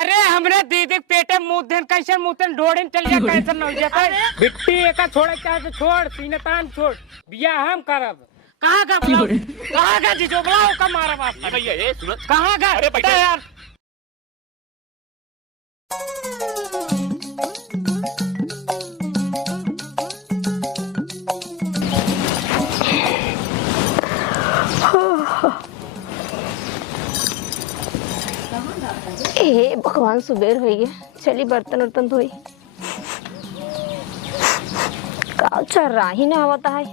अरे हमरे दीदी पेटे मुंह कैसे मुंह ढोड़न चल गया कैसे न हो जाता बिट्टी एक छोड़ चाहे छोड़ सीने तान छोड़ बिया हम करब कहाँ का जीजो बुलाओ का मारा बाप भैया ये सुनो कहाँ का अरे बता यार हे भगवान सुबेर हो गए चली बर्तन वर्तन धोई का चल रहा ही ना होता है।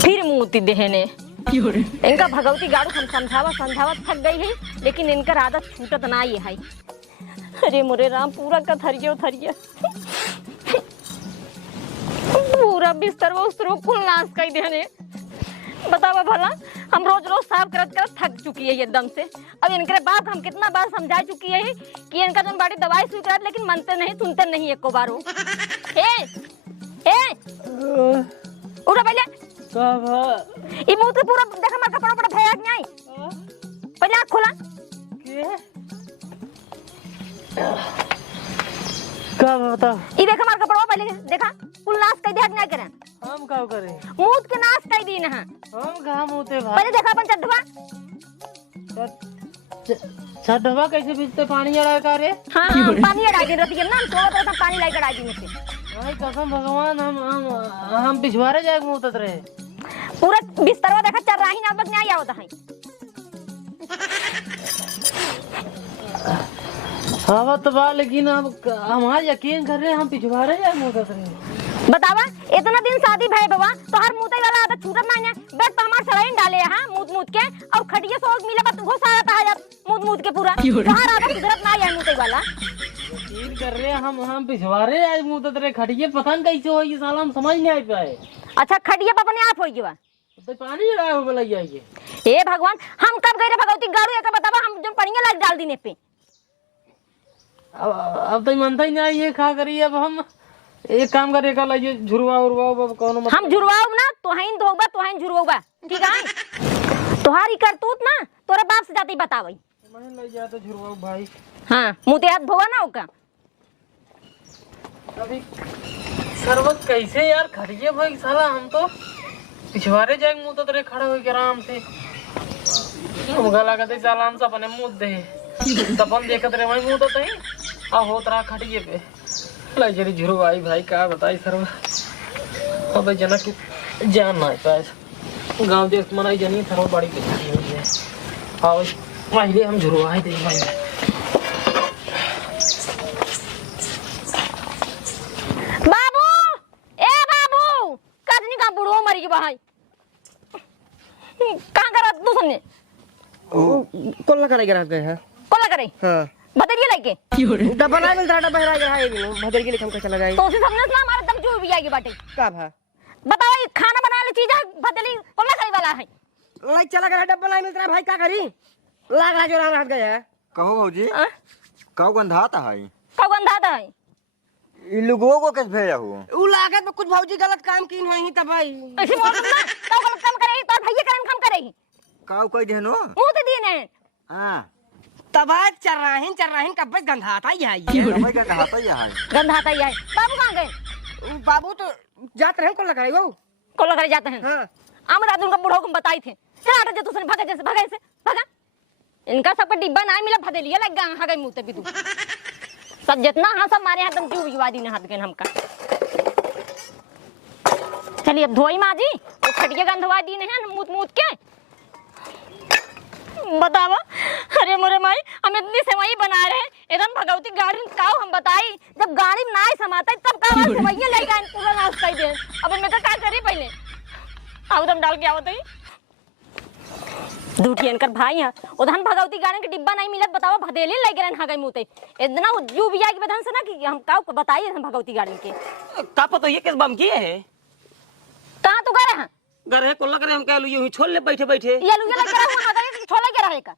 फिर मूती देहने इनका भगवती गाड़ू हम समझावा थक गई है लेकिन इनका आदत छूटत ना ये है। अरे मोरे राम पूरा का थरियो पूरा बिस्तर वो कुल नाश कर देने बतावा भला हम रोज रोज साफ करत थक चुकी है एकदम से। अब इनके बात हम कितना बार समझा चुकी है कि इनका जन बाड़ी दवाई सुई करत लेकिन मानते नहीं सुनते नहीं एको बार हो। उठा पहले ये मुंह से पूरा देखा मार कपड़ा पड़ा भैया नहीं पहले आँख खोला क्या बता ये देखा मार कपड़ा पहले देखा कुल नाश कर दिया नहीं करें हम क्या करें मुंह के नाश कर दी ना हम कहाँ मुँहते भाई पहले देखा अपन चड्ढवा छठवा कैसे बीचते पानी अड़ा का रे हाँ पानी अड़ा दी रहती है ना तो सब पानी लाई अड़ा दी में से भाई कसम भगवान हम पिछवाड़े जाए मुँह तक रहे पूरा बिस्तरवा देखा चल रहा ही ना अब नहीं आवता है। हाँ तो बा लेकिन अब हमारा यकीन कर रहे हैं हम पिछवाड़े जाए मुँह तक रहे बतावा इतना दिन शादी भाई बाबा तो हर मुंह वाला आदत छूटत नहीं है बेट तो हमार सड़ाई डाले हां मुंह के और खटिए सोग मिले बत वो सारा ता जब मुंह के पूरा हर आदत सुधरत नहीं है मुंह वाला यकीन कर रहे हैं हम पिछवाड़े जाए मुँह तक रहे खटिए पता नहीं कैसे हो ये साला हम समझ नहीं आ पाए। अच्छा खटिए अपने आप हो गया तो पानी चढ़ाया हो बोला ये हे भगवान हम कब गए रे भगवती गाड़ू एक बतावा हम जो पनिया लग डाल दीने पे अब तो मनता ही नहीं ये खा करी अब हम एक काम करे कल ये झुरवा उरवा कौन मत हम झुरवाओ ना तोहाइन धोबा तोहाइन झुरवाओबा ठीक है तोहारी करतूत ना तोरे बाप से जाती बतावई मैं ले जाता झुरवा भाई हां मुंह ते हाथ धोवा ना होगा अभी सरबत कैसे यार खड़िए भाई साला हम तो पिछवाड़े जाए मुंह तो तेरे खड़ा हो के आराम से हम गला कहते साला हम सब अपने मुंह दे तपन देखत रहे भाई मुंह तो तही आ होत रहा खड़िए पे लजरी झुरु भाई का बताई सरवा अब जना की जान ना पाए गांव देश मनाई जनी सरवा बड़ी बेइज्जती हुई है आओ पहले हम झुरवाई दे भाई बाबू ए बाबू कदनी का बुढ़ो मरी के भाई कहां करा तू सुनने कोल्ला करे ग्राहक गए हैं कोला करे हां भदरिया लेके डब्बा ना मिलता डब्बा हेरा गया है भी भदर के लिए हम कैसे लगाएंगे तो उसे समझ ना हमारे दम चूर भी आएगी बाटे का भा बताओ ये खाना बनाने वाली चीज है भदरी कोला करे वाला है लाई चला गया डब्बा नहीं मिलता भाई क्या करी लाग रहा जो राम हाथ गया है कहो भौजी कहो गंधाता है का गंधाता है इन लोगों को कैसे भेजा हो उ लागत में कुछ भौजी गलत काम की होई तब भाई ऐसे बोल ना तो गलत काम करेगी तो भैया करन काम करेगी काऊ कह देनो मुंह ते दिए ने हां तब चर्राहिन कब गंधाता ही है ये भाई गंधाता ही है गंधाता ही है बाबू कहां गए बाबू तो जाते हैं कोल्ला करे वो कोला करे जाते हैं हां हम दादू का बूढ़ो को बताई थे चल हट जा तू सुन भागा जैसे भागा इनका सब डिब्बा ना मिला भदेलिया लग गया हां गई मुंह ते भी तू सब जितना हाँ सब मारे हाथ चूब विवादी ने हाथ गए हमका चलिए अब धोई माँ जी वो खटिया गंधवा दी ने हैं मूत के बतावा अरे मोरे माई हम इतनी सेवई बना रहे एकदम भगवती गाड़ी काव हम बताई जब गाड़ी में ना समाता तब का सेवई ले गए पूरा नाश कर दे अब मैं क्या करी पहले आओ दम डाल के आवत है दूठी इनकर भाई है उधन भगवती गाड़ी के डिब्बा नहीं मिलत बतावा भदेली ले गए हां गई मुते इतना जू बिया के बदन से ना कि हम का बताइए हम भगवती गाड़ी के का पता ये किस बम किए है कहां तू गए हैं घर है कोल्ला करे हम कह यूं छोड़ ले बैठे ये लुया लग रहा वहां गए छोड़ के रहे का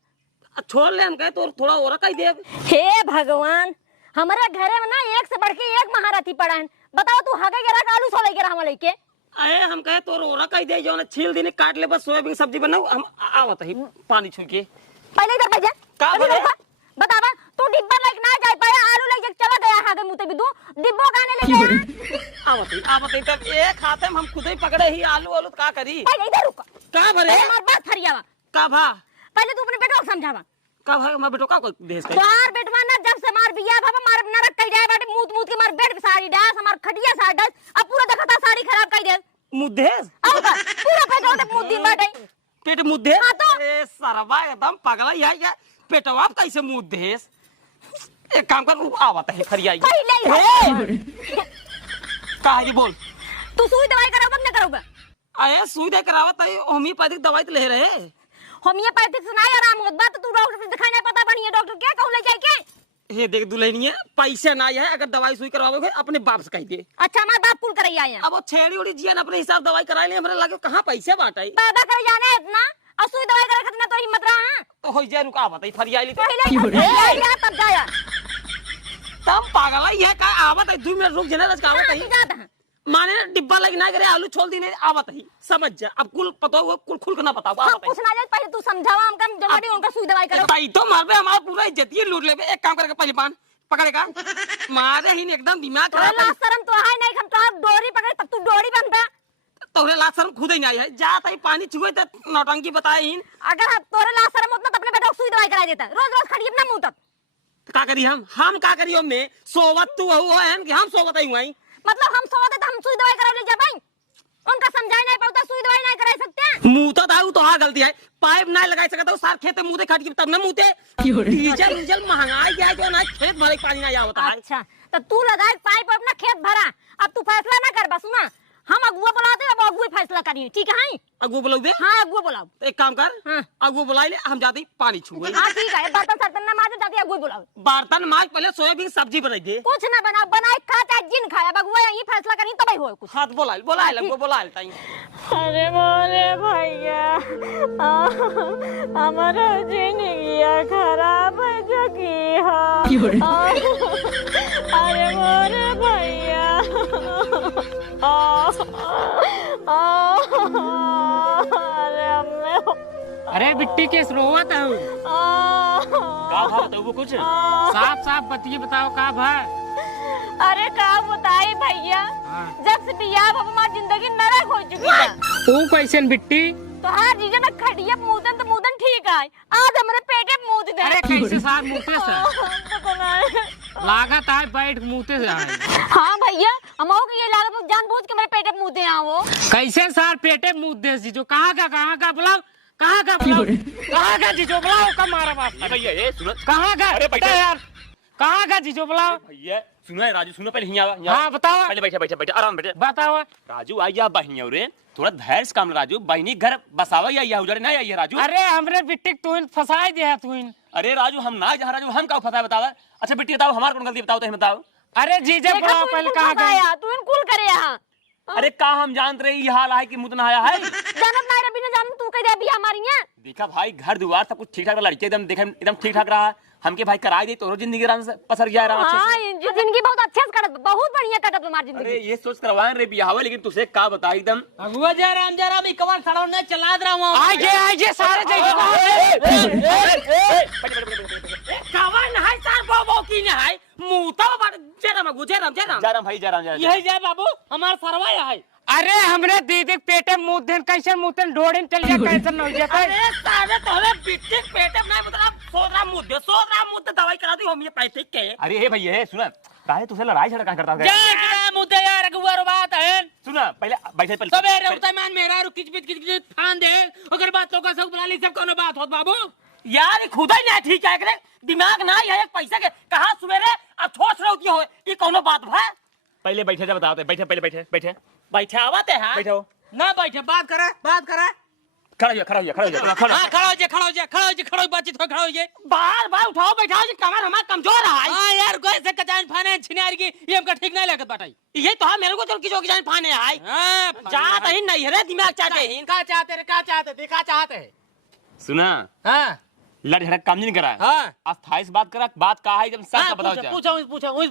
छोड़ ले हम कहे तो थोड़ा और कह दे हे भगवान हमारे घरे में ना एक से बढ़ के एक महारथी पड़ा है बताओ तू हागे गिरा आलू छोले गिरा हम लेके अरे हम कहे तो रोरा कह दे जो छील देने काट ले बस सोयाबीन सब्जी बनाओ हम आवत ही पानी छू के पहले इधर भेजा का बोले? बतावा तू डिब्बा लेके ना जा पाया आलू लेके चला गया हागे मुते भी दू डिब्बो खाने ले गया आवत ही तब एक हाथ में हम खुद ही पकड़े ही आलू आलू का करी पहले इधर रुक का भरे मार बात फरियावा का भा पहले तू अपने बेटो को समझावा का भा मैं बेटो का को देश का बाहर बेटवा ना जब से मार बिया बाबा मार नरक कई जाए बाटे मूत के मार बेड साड़ी डास हमार खटिया साड़ी डास अब पूरा देखता साड़ी खराब कर दे मुद्देस अब पूरा पेट होते मूत दिन बाटे पेट मुद्दे हाँ तो। ए सरवा एकदम पगला या पेटवा कैसे मुद्देस एक काम कर आवत है फरियाई पहले ही का है बोल तू सुई दवाई कराओ ना करोगा अरे सुई दे करावत है होम्योपैथिक दवाई तो ले रहे होम्योपैथिक से नहीं आराम होत बात तू डॉक्टर से दिखाना पता बढ़िया डॉक्टर क्या कहू ले जाए के हे देख दुल्हनिया पैसे ना है अगर दवाई सुई करवाओगे अपने बाप से कह दे अच्छा हमारे बाप कुल करैया आया अब वो छेड़ी उड़ी जिया अपने हिसाब दवाई करा ले हमरे लगे कहां पैसे बांटाई बाबा करे जाना है इतना और सुई दवाई करे खतना तो हिम्मत रहा तो हो जाए रुका बताई फरियाई ली पहले या तब जाया तब पागल है का आवत है 2 मिनट रुक जने रज का आवत है जाता है माने डिब्बा लग ना करे आलू छोड़ दीने आवत है समझ जा अब कुल पता हो कुल खुल के ना बताओ हम आवत कुछ ना जाए पहले तू समझावा हम कम जमाड़ी उनका सुई दवाई करो ताई तो मार पे हमारा पूरा इज्जत ही लूट लेबे एक काम करके पहले पान पकड़ेगा मारे ही एकदम दिमाग खराब ला शर्म तो है नहीं हम तो डोरी पकड़े तब तू डोरी बनबा तोरे लात शर्म खुद ही नहीं है जा ताई पानी छुए त नौटंकी बताई अगर हम तोरे ला शर्म उतना तो अपने बेटा को सुई दवाई करा देता रोज रोज खड़ी अपना मुंह तक का करी हम का करी हमने सोवत तू हो है कि हम सोवत ही हुई मतलब हम सोते तो हम सुई दवाई करा ले जा भाई उनका समझाई नहीं पाता सुई दवाई नहीं करा सकते मुंह तो दाऊ तो हाँ गलती है पाइप नहीं लगा सकता तो सार खेते मुंह खाट के तब ना मुंह डीजल डीजल महंगाई गया जो ना खेत भरे पानी नहीं आवता है अच्छा तो तू लगाए पाइप अपना खेत भरा अब तू फैसला ना कर बस सुना हम अगुआ बुलाते अब अगुआ फैसला करिए ठीक है अगुआ बुलाओ दे हाँ अगुआ बुलाओ एक काम कर हाँ। अगुआ बुला ले हम जाते पानी छुए हाँ ठीक है बर्तन सर्तन ना मारे जाते अगुआ बुलाओ बर्तन माज पहले सोयाबीन सब्जी बनाई दे कुछ ना बना बनाए खा चाहे जिन खाया अब अगुआ यही फैसला करी तब हो कुछ हाथ बोला हमको बोला ताई अरे मोरे भैया हमारा जिंदगी खराब है जो की अरे मोरे भैया अरे बिट्टी केस रोवत हूँ का भाव तो वो कुछ साफ साफ बतिए बताओ का भा अरे का बताई भैया जब से बियाह बाबा हमारी जिंदगी नरक हो चुकी है तू कैसे बिट्टी तो हर जीजा में खड़िया मुदन तो मुदन ठीक है आज हमारे पेटे मुद दे अरे कैसे साथ मुँहते से लागत है बैठ मुँहते से आए हाँ भैया हम की ये लागत जानबूझ के मेरे पेटे मुँह दे आओ कैसे सार पेटे मुँह दे जीजो कहाँ का बुलाओ कहाँ का जीजो बुलाओ का मारा बाप भैया ये सुनो कहाँ का अरे बता यार कहाँ का जीजो बुलाओ भैया सुनो राजू सुनो पहले यहाँ हाँ बताओ पहले बैठे आराम बैठे बताओ राजू आई या बहिनिया रे थोड़ा धैर्य से काम राजू बहिनी घर बसावा या उजड़े ना आई राजू अरे हमरे बिट्टी तू फसाए दे है तू अरे राजू हम ना जहाँ राजू हम का फंसा बतावा अच्छा बिट्टी बताओ हमारे कौन गलती बताओ तो बताओ अरे जीजे बुलाओ पहले कहाँ का तू इनकुल करे यहाँ अरे का हम जानते रहे ये हाल है कि मुँह आया है जानत नहीं रबी ने जान तू कह दे बियाह हमारी है देखा भाई घर दुआर सब कुछ ठीक ठाक लड़के एकदम देखा एकदम ठीक ठाक रहा हमके भाई कराई दी तो जिंदगी आराम से पसर गया आराम अच्छे से। हाँ जिंदगी बहुत अच्छे से कटत बहुत बढ़िया कटत तुम्हारी अरे जिंदगी ये सोच करवाए रे बियाह लेकिन तुझसे का बता एकदम अगुआ जा राम इकबार सड़ो ने चला रहा हूँ आइए सारे कवन है सर बाबू की ने है मुंह तो जयराम भाई जयराम यही जाए बाबू हमारा सरवाया है अरे हमरे दीदी पेटे मुँह देन कैसे मुँह देन ढोड़िन चल गया कैसे न गया अरे सारे तोरे बिट्टी पेटे में मतलब सोदरा मुद्दे दवाई करा दी होम्योपैथिक के अरे हे भैया हे सुना काहे तुझसे लड़ाई झगड़ा का करता है जा मुद्दे यार अगुआ बात है सुना पहले बैठे पहले सबेरे उठता मान मेरा रुकिच किच फान दे अगर बात लोग सब बुला ली सब कोनो बात होत बाबू यार खुद ही नहीं ठीक है करे दिमाग ना है एक पैसा के कहां सवेरे अब ठोस रहोती हो ये कोनो बात है पहले बैठे जा बताओ बैठे पहले बैठे आवते हैं बैठो ना बैठे बात करे खड़ा हो बातचीत हो खड़ा हो जाए बार उठाओ बैठाओ जी कमर हमारा कमजोर है हां यार कैसे कचान फाने छिनार की ये हमका ठीक नहीं लगत बाटाई ये तो मेरे को चल की जो जान फाने है हां जात ही नहीं रे दिमाग चाहते हैं का चाहते है दिखा चाहते है सुना हां लड़ झड़क काम नहीं करा हाँ अस्थाई से बात करा बात का है जब सब बताओ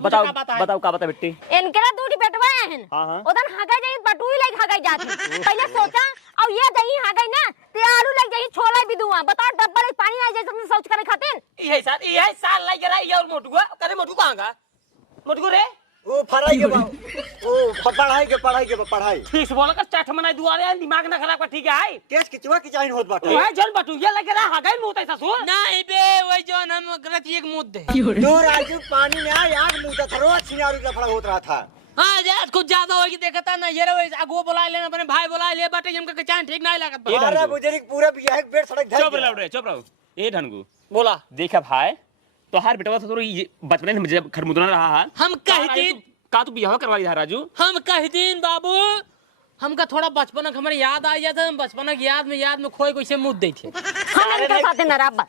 बताओ बताओ का बता बेटी इनकरा दूरी बेटवा हन हां ओदन हागा जाई बटुई लाइक हागा जाती पहले सोचा और ये जाई हागा ना ते आलू लग जाई छोला भी दुआ बताओ डब्बा में पानी आ जाए तुमने सोच करे खातिर ये साल लग रहा है और मोटुआ करे मोटू कहां का मोटू रे वो पढ़ाई के पढ़ाई ठीक से बोला कर चाट मनाई दुआरे दिमाग ना खराब कर ठीक है केस किचवा की चाहिए होत बाटे ओए जल बटू ये लग रहा हागा मुंह तैसा सो नहीं बे वही जो हम गलत एक मुद्दे तो राजू पानी में आ यार मुंह था रोज सिनारू लफड़ा होत रहा था हाँ यार कुछ ज्यादा होगी देखता ना ये रे अगो बुला लेना अपने भाई बुला ले बाटे हमका के चांद ठीक नहीं लागत ये अरे बुजुर्ग पूरा बियाह के बेड सड़क चुप रहो ए ढनगू बोला देखा भाई तो हार बेटा तो बचपन में जब खरमुदना रहा है हम कह दिन का तू बियाह करवा दिया राजू हम कह दिन बाबू हमका थोड़ा बचपन हमारे याद आ जाता हम बचपन की याद में खोए कैसे मुद दे थे हम इनके साथ न रहा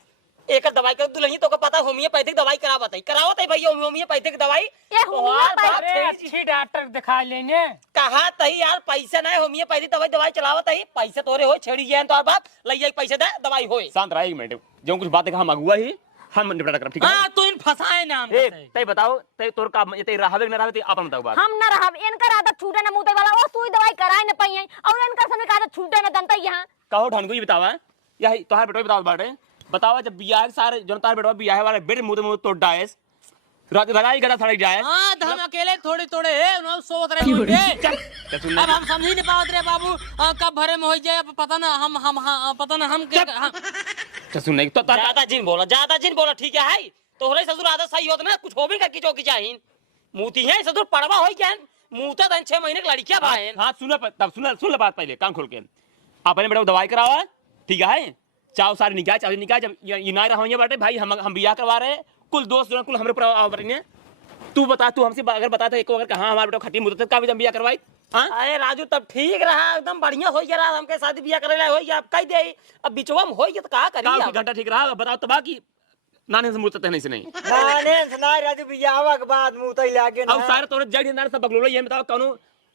एक दवाई कर दुल्हन तो का पता होमियोपैथिक दवाई करावत है भैया होमियोपैथिक दवाई ये होमियोपैथिक अच्छी डॉक्टर दिखा लेने कहा तही यार पैसा नहीं होमियोपैथिक दवाई चलावत है पैसा तोरे हो छेड़ी जाए तो बात ले जाए पैसे दे दवाई होए शांत रहा 1 मिनट जो कुछ बात है हम अगुआ ही हम निपटा कर ठीक है हां तो इन फसाए ना हम तय बताओ तय तोर का ये रहवे न रहवे अपन बताओ बात हम न रहा इनकर आदत छूटे न मुते वाला ओ सुई दवाई कराए न पई और इनकर समय का आदत छूटे न दंता यहां कहो ढंगू ही बतावा यही तोहार बेटो बताओ बाटे बतावा जब बियाह सारे जनता बेटवा बियाह वाले बेड मुंह तोड़ डायस लगाई गदा सड़क जाए हां तो हम अकेले थोड़े है ना सोच रहे होंगे अब हम समझ नहीं पावत रे बाबू कब भरे में हो जाए पता ना हम तो सुन नहीं तो ज्यादा जिन बोला ठीक है तोहरे ससुर आदत सही होत ना कुछ होबे का किचो की चाहिन मूती है ससुर पड़वा होई क्या मूता दन 6 महीने की लड़कियां भाई हां सुन ले बात पहले कान खोल के अपने बेटा दवाई करावा ठीक है चाव सारे निकाह जब ये ना रहोगे बेटे भाई हम बियाह करवा रहे कुल दोस्त जो कुल हमरे ऊपर आवर ने तू बता तू हमसे अगर बताता एक अगर कहां हमारे बेटा खट्टी मुद्दत का भी जब बियाह करवाई हां अरे राजू तब ठीक रहा एकदम बढ़िया हो गया हमके शादी बियाह करे हो या अब कह दे अब बिचवा में हो गया तो का करी अब घंटा ठीक रहा बताओ तो बाकी नाने से मुद्दत नहीं से नहीं नाने से ना राजू बियाह के बाद मुंह तई लागे ना अब सारे तोरे जड़ नार सब बगलोलो ये बताओ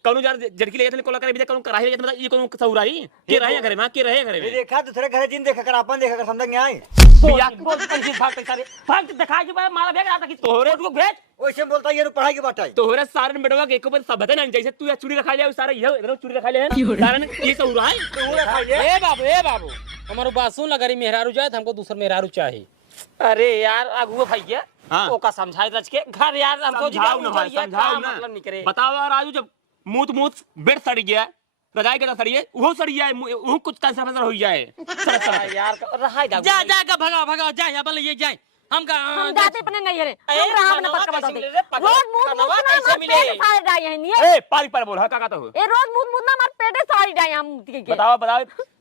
कौनो जार जड़की ले जाते कोला करे भी कौनो कराही ले ये कौनो सौराई के रहे घरे में के रहे घरे में देखा दूसरे घर जिन देखा कर अपन देखा कर समझ में आई बियाह को पंजी भाग सारे भाग दिखा के मारा भेज आता कि तोरे को भेज ओइसे बोलता ये पढ़ाई के बात है तोरे सारे बेटवा के एक ऊपर सब बता नहीं जैसे तू या चूड़ी रखा ले सारा ये इधर चूड़ी रखा ले कारण ये सौराई तू रखा ले ए बाबू हमारो बात सुन लगरी मेहरारू जाए हमको दूसरा मेहरारू चाहिए अरे यार अगुआ भैया ओका समझाई रच के घर यार हमको समझाओ ना मतलब निकरे बताओ राजू जब मूत बेड सड़ गया रजाई का सड़ी है वो सड़ी जाए वो कुछ कैंसर हो जाए यार रहा जा का भगा जा यहां ये जाए हम जाते पने नहीं रे हम रहा अपने पक्का बता दे रोज मुंह कैसे मिले सारे डाई है नहीं ए पारी बोल का तो ए रोज मुंह ना मार पेटे सारी डाई हम के बताओ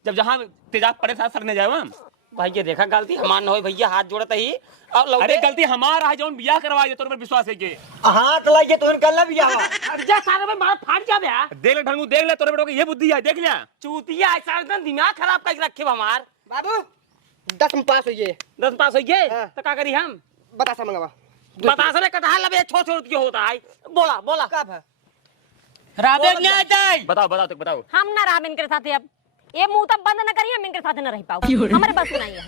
जब जहां तेजाब पड़े साथ सरने जाए हम भाई ये देखा गलती हमार न हो भैया हाथ जोड़त ही अरे गलती हमार है जौन बियाह करवाई तोर पर विश्वास है के हाथ लाइए तो कल बियाह अरे जा सारे में मार फाड़ जा बे देख ले ढंगू देख ले तोरे बेटो के ये बुद्धि है देख ले चूतिया ऐसा एकदम दिमाग खराब कर रखे हमार बाबू 10 में पास होइए 10 पास हो गए तो का करी हम बतासा मंगावा बतासा रे कटहल लबे छोड़ के होता है बोला कब है राबे नहीं जाए बताओ हम ना रहा इनके साथ अब ये मुंह तब बंद न करिए हम इनके साथ न रह पाओ हमारे बस में नहीं है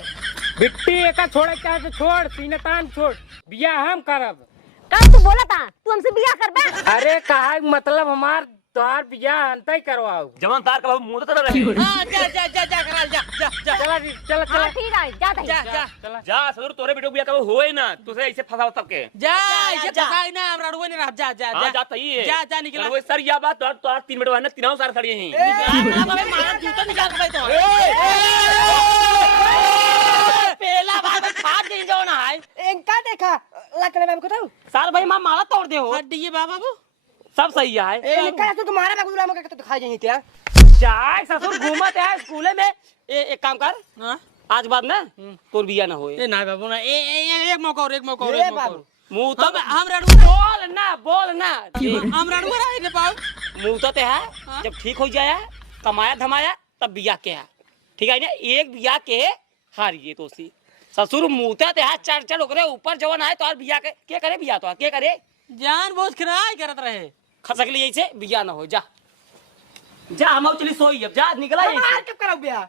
बिट्टी एका छोड़े चाहे तो छोड़ सीने तान छोड़ बियाह हम करब कब तू बोला था तू हमसे बियाह करबे अरे कहा मतलब हमार तोहार बियाह अंतई करवाओ जवान तार का मुंह तो रहे हां जा करा चल हां ठीक है जा ससुर तोरे बेटो बियाह कब होए ना तुसे ऐसे फसाओ सबके जा फसाई ना हमरा रुए नहीं रह जा जा तई जा निकल वो सर या बात तोर 3 बेटो है ना तीनों सारे सड़िए ही मारा जूता निकाल के तो पहला बार में फाड़ दे जो ना है इनका देखा लकड़े बाबू को तो सार भाई मां माला तोड़ दे हो हड्डी बाबू सब सही है ए निकल तो तुम्हारा बाबू राम का तो दिखाई जाई क्या जाए ससुर घूमत है स्कूल में एक काम कर हां आज बाद ना तोर बियाह ना होए ए ना बाबू ना एक मौका और मुंह तो हम बोल ना हम रड़ुआ रहे ने पाओ मुंह तो ते है जब ठीक हो जाए कमाया धमाया तब बियाह के है ठीक है ना एक बियाह के हारिए तो सी ससुर मुंह ते है चढ़ ओकरे ऊपर जवन है तो और बियाह के करे बियाह तो के करे जान बोझ खराई करत रहे खसक लिए ऐसे बियाह ना हो जा हम चली सोई अब जा निकला कब कराऊ बियाह